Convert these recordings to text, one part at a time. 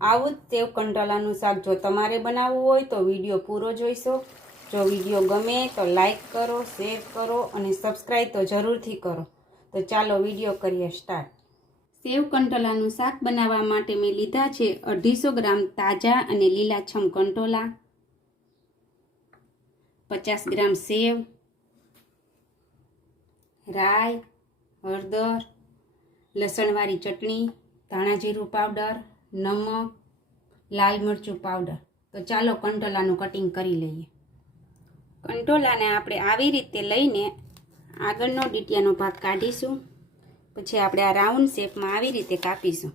આવું જ સેવ કંટોલાનું શાક જો તમારે બનાવવું હોય તો વિડીયો પૂરો જોઈશો। જો વિડીયો ગમે તો લાઈક કરો, શેર કરો અને સબસ્ક્રાઈબ તો જરૂરથી કરો। તો ચાલો વિડીયો કરીએ સ્ટાર્ટ। સેવ કંટોલાનું શાક બનાવવા માટે મેં લીધા છે 250 ગ્રામ તાજા અને લીલાછમ કંટોલા, 50 ગ્રામ સેવ, રાઈ, હળદર, લસણવાળી ચટણી, ધાણા જીરું પાવડર, નમક, લાલ મરચું પાવડર। તો ચાલો કંટોલાનું કટિંગ કરી લઈએ। કંટોલાને આપણે આવી રીતે લઈને આગળનો ડીટિયાનો ભાગ કાઢીશું, પછી આપણે આ રાઉન્ડ શેપમાં આવી રીતે કાપીશું।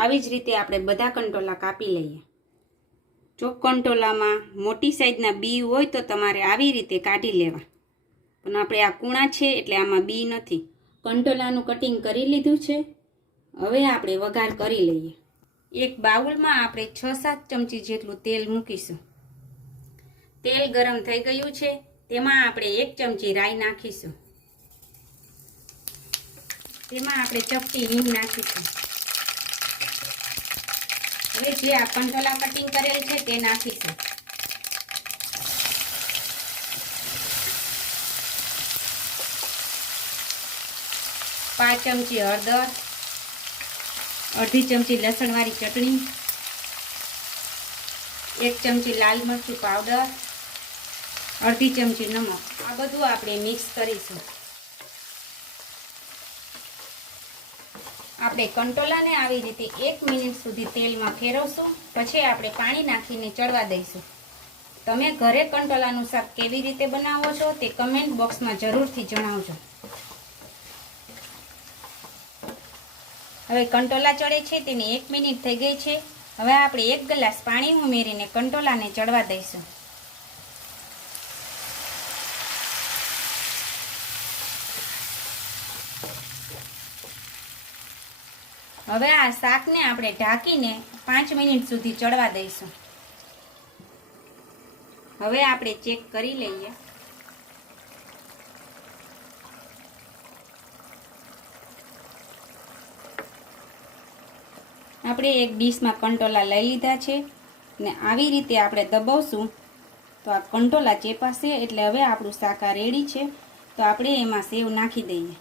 આવી જ રીતે આપણે બધા કંટોલા કાપી લઈએ। જો કંટોલામાં મોટી સાઈઝના બી હોય તો તમારે આવી રીતે કાઢી લેવા, પણ આપણે આ કૂણા છે એટલે આમાં બી નથી। કંટોલાનું કટિંગ કરી લીધું છે। હવે આપણે વઘાર કરી લઈએ। એક બાઉલમાં આપણે 6-7 ચમચી જેટલું તેલ મૂકીશું। તેલ ગરમ થઈ ગયું છે, તેમાં આપણે 1 ચમચી રાઈ નાખીશું। તેમાં આપણે ચપટી હિંગ નાખીશું। હવે જે આ કંટોલા કટિંગ કરેલ છે તે નાખીશું। પાંચ ચમચી હળદર, અડધી ચમચી લસણવાળી ચટણી, 1 ચમચી લાલ મરચું પાવડર, અડધી ચમચી નમક। આ બધું આપણે મિક્સ કરીશું। આપણે કંટોલાને આવી રીતે 1 મિનિટ સુધી તેલમાં ફેરવશું, પછી આપણે પાણી નાખીને ચડવા દઈશું। તમે ઘરે કંટોલાનું શાક કેવી રીતે બનાવો છો તે કમેન્ટ બોક્સમાં જરૂરથી જણાવજો। હવે કંટોલા ચડે છે તેની 1 મિનિટ થઈ ગઈ છે। હવે આપણે 1 ગ્લાસ પાણી ઉમેરીને કંટોલાને ચડવા દઈશું। હવે આ શાકને આપણે ઢાંકીને 5 મિનિટ સુધી ચડવા દઈશું। હવે આપણે ચેક કરી લઈએ। આપણે એક ડીશમાં કંટોલા લઈ લીધા છે ને આવી રીતે આપણે દબાવશું તો આ કંટોલા ચેપાશે। એટલે હવે આપણું શાક આ રેડી છે, તો આપણે એમાં સેવ નાખી દઈએ।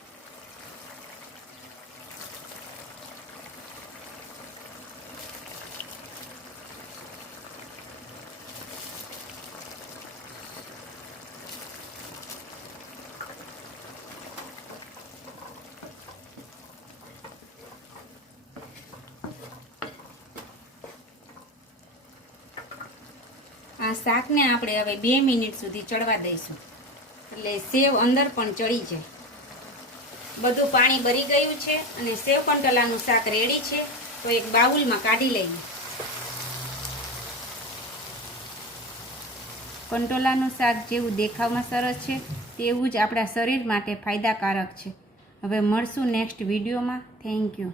આ શાકને આપણે હવે 2 મિનિટ સુધી ચડવા દઈશું, એટલે સેવ અંદર પણ ચડી જાય। બધું પાણી બળી ગયું છે અને સેવ કંટોલાનું શાક રેડી છે, તો એક બાઉલમાં કાઢી લઈએ। કંટોલાનું શાક જેવું દેખાવમાં સરસ છે તેવું જ આપણા શરીર માટે ફાયદાકારક છે। હવે મળશું નેક્સ્ટ વિડીયોમાં। Thank you.